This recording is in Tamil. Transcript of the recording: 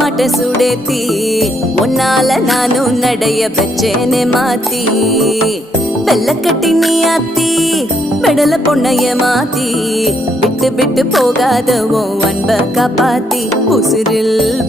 மாட்ட சுடேத்தி உன்னால நானும் நடைய வச்சேனே மாத்தி வெள்ள கட்டி நீ ஆத்தி பெடல பொண்ணைய மாத்தி விட்டு விட்டு போகாத உன் அன்ப காப்பாத்தி உசிரில்